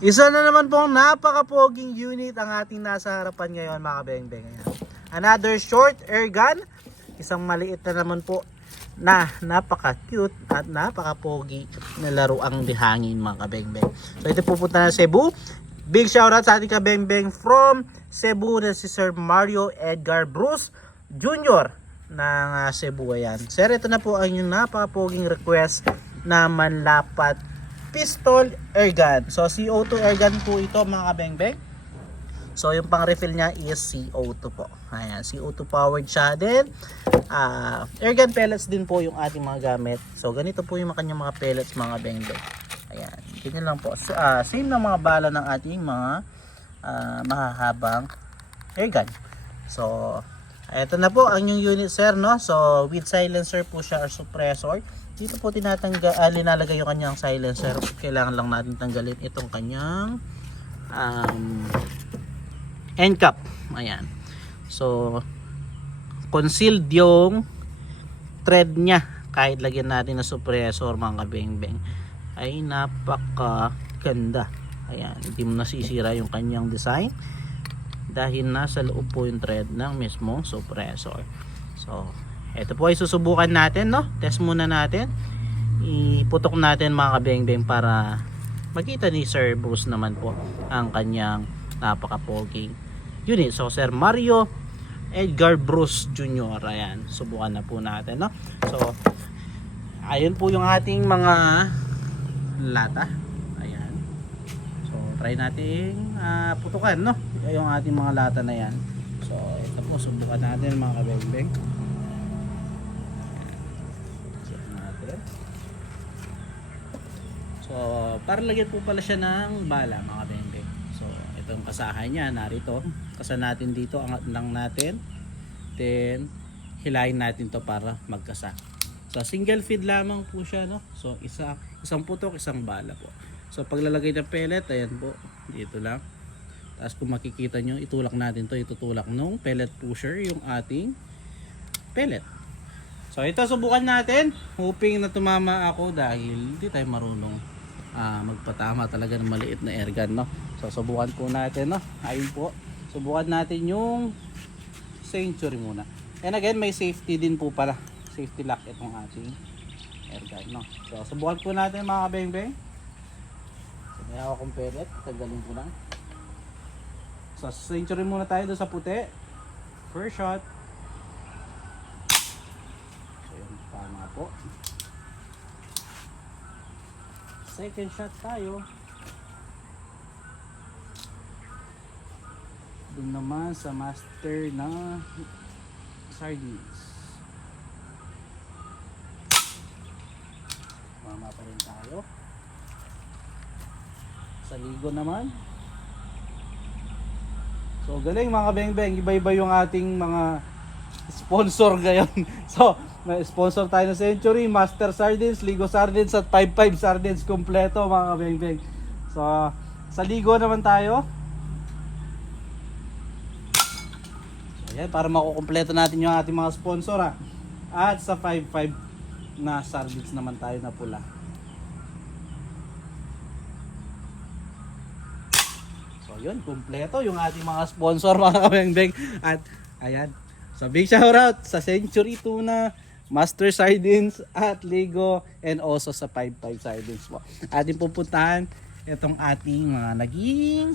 Isa na naman pong napaka-poging unit ang ating nasa harapan ngayon mga kabeng-beng. Another short air gun. Isang maliit na naman po na napaka-cute at napaka-pogi na laro ang dihangin mga kabeng-beng. So ito pupunta na Cebu. Big shoutout sa ating kabeng-beng from Cebu na si Sir Mario Edgar Bruce Jr. ng Cebu. Ayan. Sir, ito na po ang yung napaka-poging request na manlapat pistol air gun. So CO2 air gun po ito mga kabeng-beng. So yung pang refill niya is CO2 po. Ayan, CO2 powered siya din. Air gun pellets din po yung ating mga gamit. So ganito po yung kanyang mga pellets mga kabeng-beng. Ayan, ganyan lang po. Same na mga bala ng ating mga mahahabang air gun. So ito na po ang yung unit sir, no? So with silencer po siya or suppressor. Dito po linalagay yung kanyang silencer. Kailangan lang natin tanggalin itong kanyang end cap. Ayan. So concealed yung thread niya kahit lagyan natin ng suppressor mga kabeng-beng. Ay napaka ganda. Ayan, hindi mo nasisira yung kanyang design dahil nasa loob po yung thread ng mismong suppressor. So ito po ay susubukan natin, no? Test muna natin. Iputok natin mga kabeng-beng para makita ni Sir Bruce naman po ang kanyang napaka-poging unit. So Sir Mario Edgar Bruce Jr. Ayan, subukan na po natin, no? So ayun po yung ating mga lata. Ayan. So try nating putukan, no? Yung ating mga lata na yan. So ito po, subukan natin mga kabeng-beng. So, para lagyan po pala siya ng bala mga kabeng-beng. So, itong kasahan niya narito. Kasa natin dito, angat lang natin. Then, hilahin natin to para magkasa. So, single feed lamang po siya, no? So, isang putok, isang bala po. So, paglalagay ng pellet, ayan po, dito lang. Tapos kung makikita nyo, itulak natin to, itutulak nung pellet pusher yung ating pellet. So, ito subukan natin. Hoping na tumama ako dahil hindi tayo marunong magpatama talaga ng maliit na air gun, no? So subukan po natin, no? Ayun po, subukan natin yung Century muna. And again, may safety din po pala, safety lock itong ating air gun, no? So subukan po natin mga kabeng-beng. So may hawak kong pellet, tagalin ko lang. So Century muna tayo doon sa puti. First shot. So yun, tama po. Second shot tayo. Doon naman sa master na sardines. Mama pa rin tayo. Sa ligo naman. So galing mga kabeng-beng. Iba-iba yung ating mga sponsor ngayon. So may sponsor tayo ng Century, Master Sardines, Ligo Sardines at 5-5 Sardines kompleto mga kabeng-beng. So sa Ligo naman tayo. So yan, para makukumpleto natin yung ating mga sponsor ha. At sa 5-5 na Sardines naman tayo na pula. So yun, kompleto yung ating mga sponsor mga kabeng-beng. At ayan, so big shoutout sa Century Tuna, Master Sardines at Ligo, and also sa 5-5 Sardines po. Ating pupuntahan itong ating mga naging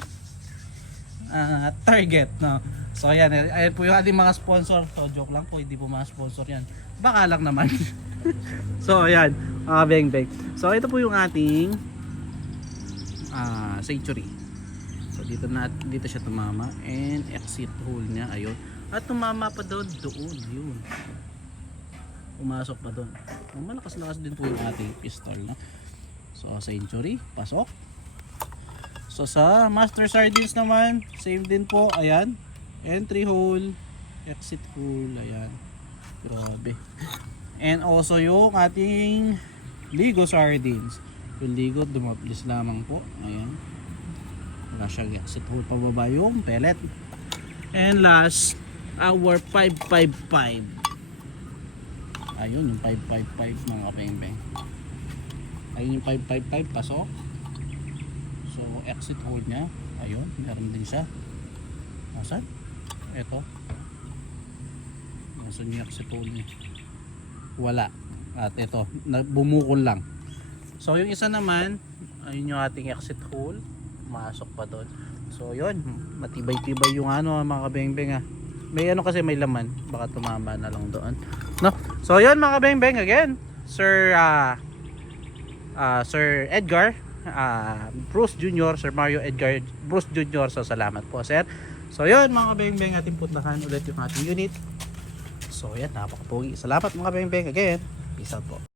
target, no? So ayan po yung ating mga sponsor. So joke lang po, hindi po mga sponsor yan. Baka lang naman. So ayan, mga beng-beng. So ito po yung ating Century. So dito siya tumama and exit hole niya, ayun. At tumama pa doon, yun. Pumasok pa doon. Malakas-lakas din po yung ating pistol, no? So Century, pasok. So sa Master Sardines naman, same din po, ayan. Entry hole, exit hole, ayan. Grabe. And also yung ating Ligo Sardines. Yung Ligo, dumaplis lamang po, ayan. Wala siyang exit hole, pababa yung pellet. And last, our 555. Ayun yung 555 mga kabeng-beng. Ayun yung 555, pasok. So exit hole niya, ayun, meron din siya. Nasaan? Ito. Nasaan yung exit hole niya? Wala. At ito, bumukol lang. So yung isa naman, ayun yung ating exit hole. Masok pa doon. So yun, matibay-tibay yung ano mga kabengbeng ah. May ano kasi may laman, baka tumama na lang doon. No? So yun mga kabengbeng, again, Sir Edgar Bruce Jr., Sir Mario Edgar Bruce Jr. So salamat po sir. So yun mga kabengbeng, ating puntahan ulit yung ating unit. So yan, napakapogi. Salamat mga kabengbeng again. Peace out po.